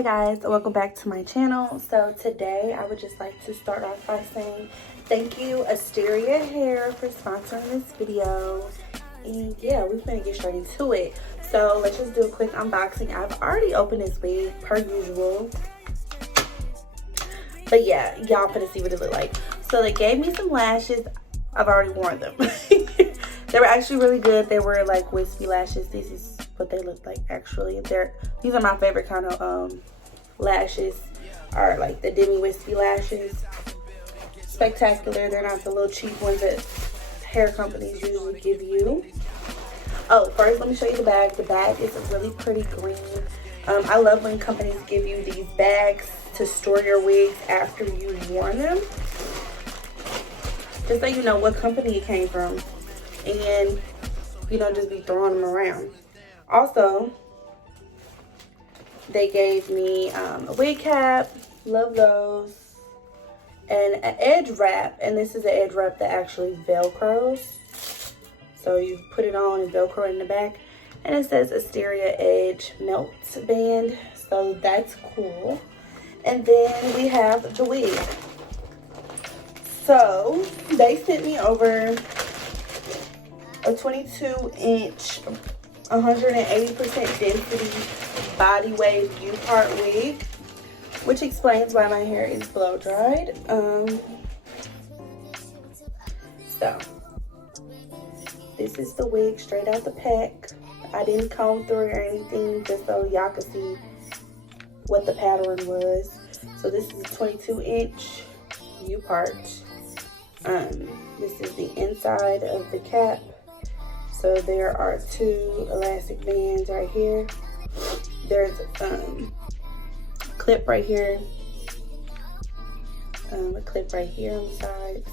Hey guys, welcome back to my channel. So today I would just like to start off by saying thank you Asteriahair for sponsoring this video. And yeah, we're gonna get straight into it. So let's just do a quick unboxing. I've already opened this wig per usual, but yeah, y'all finna see what it look like. So they gave me some lashes. I've already worn them. They were actually really good. They were like wispy lashes. This is what they look like actually. These are my favorite kind of lashes, are like the demi wispy lashes. Spectacular. They're not the little cheap ones that hair companies usually give you. Oh, first let me show you the bag. The bag is a really pretty green. I love when companies give you these bags to store your wigs after you've worn them, just so you know what company it came from and you don't just be throwing them around. Also, they gave me a wig cap, love those, and an edge wrap, and this is an edge wrap that actually velcros, so you put it on and velcro in the back, and it says Asteria edge melt band, so that's cool. And then we have the wig. So they sent me over a 22-inch 180% density body wave U-part wig, which explains why my hair is blow dried. So this is the wig straight out the pack. I didn't comb through it or anything, just so y'all could see what the pattern was. So this is a 22-inch U-part. This is the inside of the cap. So there are two elastic bands right here. There's a clip right here, a clip right here on the sides,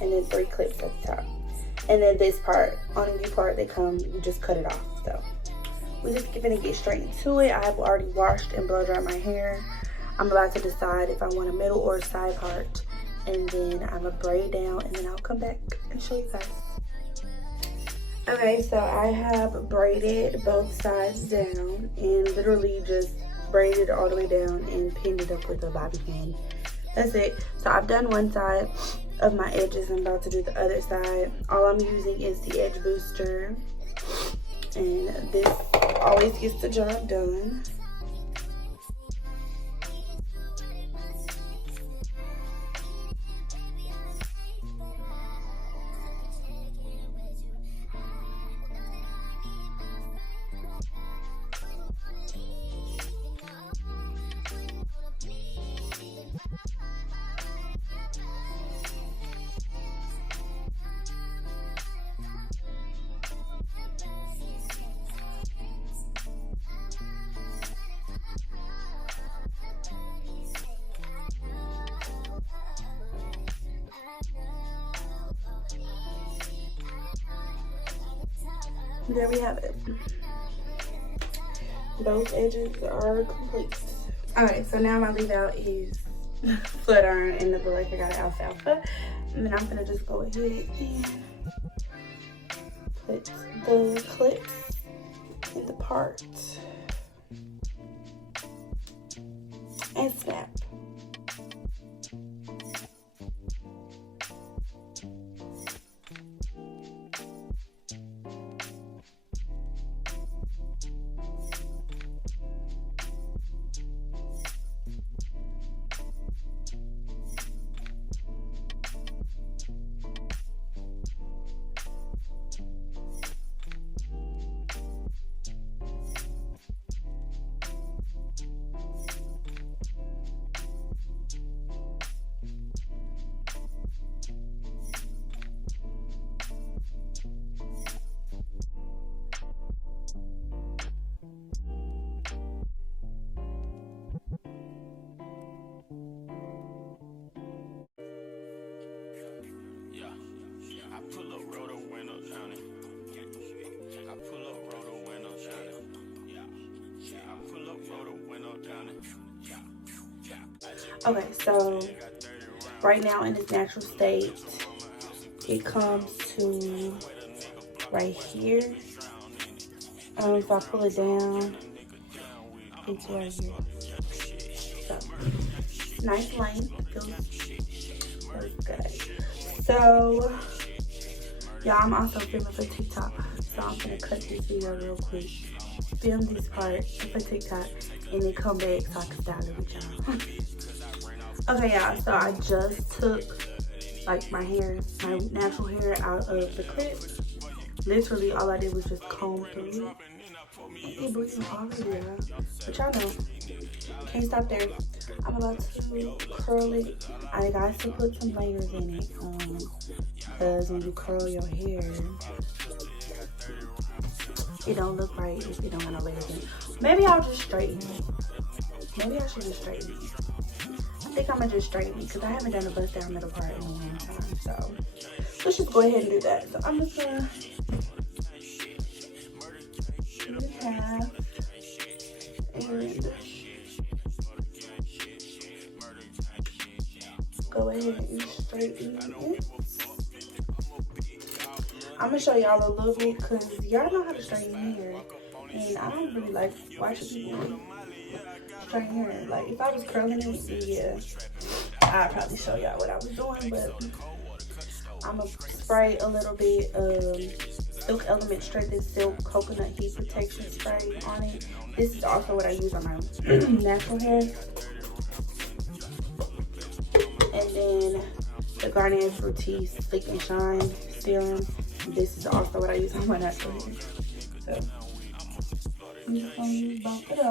and then 3 clips at the top. And then this part, on the U part, you just cut it off. So we're just gonna get straight into it. I have already washed and blow dried my hair. I'm about to decide if I want a middle or a side part, and then I'm gonna braid down, and then I'll come back and show you guys. Okay, so I have braided both sides down and literally just braided all the way down and pinned it up with a bobby pin. That's it. So I've done one side of my edges. I'm about to do the other side. All I'm using is the edge booster, and this always gets the job done. There we have it. Both edges are complete. Alright, so now my leave out is flat iron and the like I got an alfalfa. And then I'm gonna just go ahead and put the clips in the part and snap. Okay, so right now in its natural state, it comes to right here. So I pull it down into right here. So, nice length, feels good. So, yeah, I'm also filming for TikTok, so I'm gonna cut this video real quick, film this part for TikTok, and then come back so I can style it with y'all. Okay, y'all, so I just took like my natural hair out of the clip. Literally, all I did was just comb through it. It bleeding already, y'all. But y'all know, can't stop there. I'm about to curl it. I got to put some layers in it, because when you curl your hair, it don't look right if it don't have no layers in it. Maybe I'll just straighten it. Maybe I should just straighten it. I think I'm gonna just straighten it because I haven't done a bust down middle part in a long time. So let's just go ahead and do that. So I'm just gonna do half and go ahead and straighten it. I'm gonna show y'all a little bit because y'all know how to straighten hair, and I don't really like watching people straighten hair. Like if I was curling it, yeah, I'd probably show y'all what I was doing, but I'm gonna spray a little bit of Silk Element Strengthened Silk Coconut Heat Protection Spray on it. This is also what I use on my natural hair. And then the Garnier Fructis Sleek and Shine Serum. This is also what I use on my natural hair. So I'm just gonna use both of those.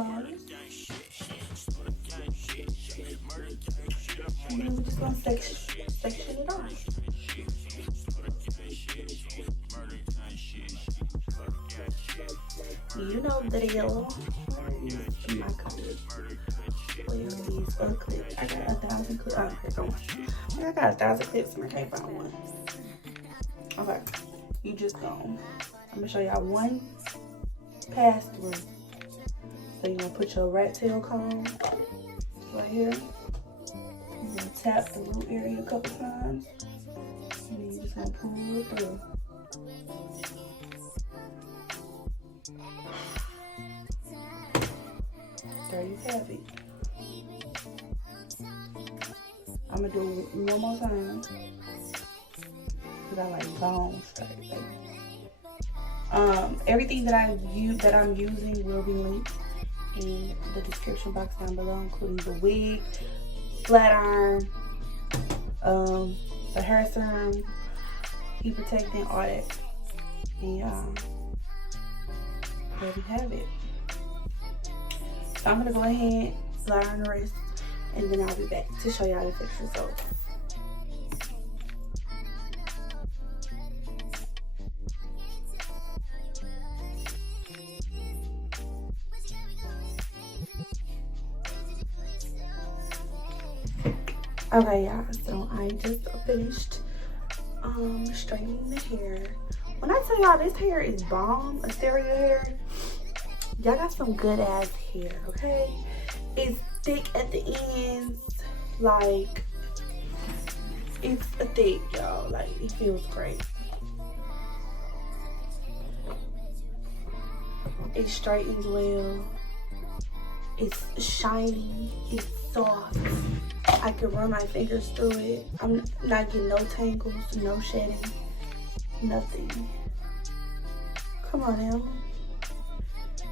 And then we're just gonna section it off. You know the deal. My clip. Where are these clips? I got 1,000 clips. Oh, here, go. I got 1,000 clips and I can't find one. Okay, you just go. I'm gonna show y'all one pass through. So you're gonna put your rat tail comb right here. You're gonna tap the root area a couple times. And then you're just gonna pull it through. There you have it. I'm gonna do it one more time. Cause I like long straight. Everything that I'm using will be linked in the description box down below, including the wig, flat iron, the hair serum, heat protecting, all that. And there we have it. So I'm gonna go ahead, flat iron the rest, and then I'll be back to show y'all the finished result. Okay, y'all, so I just finished straightening the hair. When I tell y'all this hair is bomb, Asteria hair, y'all got some good ass hair, okay? It's thick at the ends, like it's thick, y'all. Like it feels great. It straightens well. It's shiny. It's soft. I can run my fingers through it. I'm not getting no tangles, no shedding, nothing. Come on now.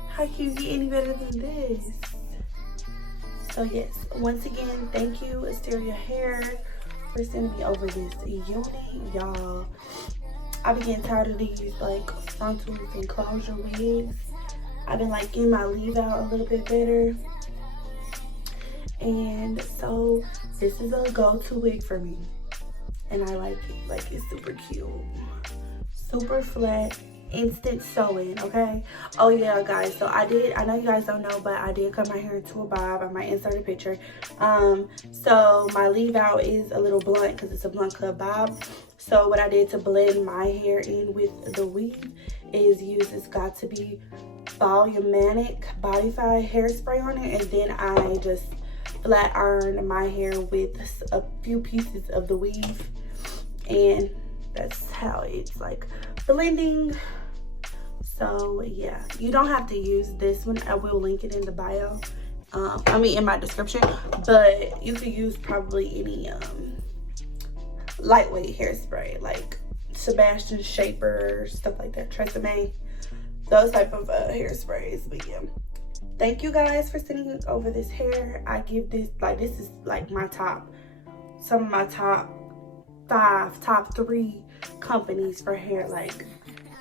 How can you get any better than this? So yes, once again, thank you Asteriahair for sending me over this unit, y'all. I been getting tired of these like frontals and closure wigs. I've been like getting my leave out a little bit better. And so this is a go-to wig for me. And I like it. Like it's super cute. Super flat. Instant sewing, okay? Oh yeah, guys, so I know you guys don't know, but I did cut my hair into a bob. I might insert a picture. So my leave out is a little blunt because it's a blunt cut bob. So what I did to blend my hair in with the weave is use this Got To Be Volumatic Bodify hairspray on it, and then I just flat iron my hair with a few pieces of the weave, and that's how it's like blending So yeah, you don't have to use this one. I will link it in the bio. I mean in my description, but you could use probably any lightweight hairspray like Sebastian Shaper, stuff like that, Tresemme, those type of hairsprays. But yeah, thank you guys for sending over this hair. I give this, like, this is like my top, some of my top 3 companies for hair. Like,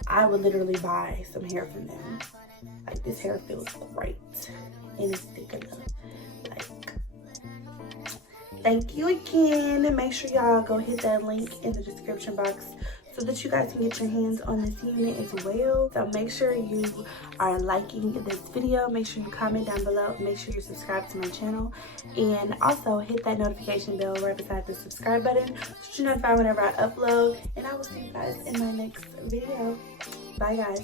I would literally buy some hair from them. Like, this hair feels great and it's thick enough. Like, thank you again. Make sure y'all go hit that link in the description box so that you guys can get your hands on this unit as well. So make sure you are liking this video. Make sure you comment down below. Make sure you subscribe to my channel. And also hit that notification bell right beside the subscribe button so you're notified whenever I upload. And I will see you guys in my next video. Bye guys.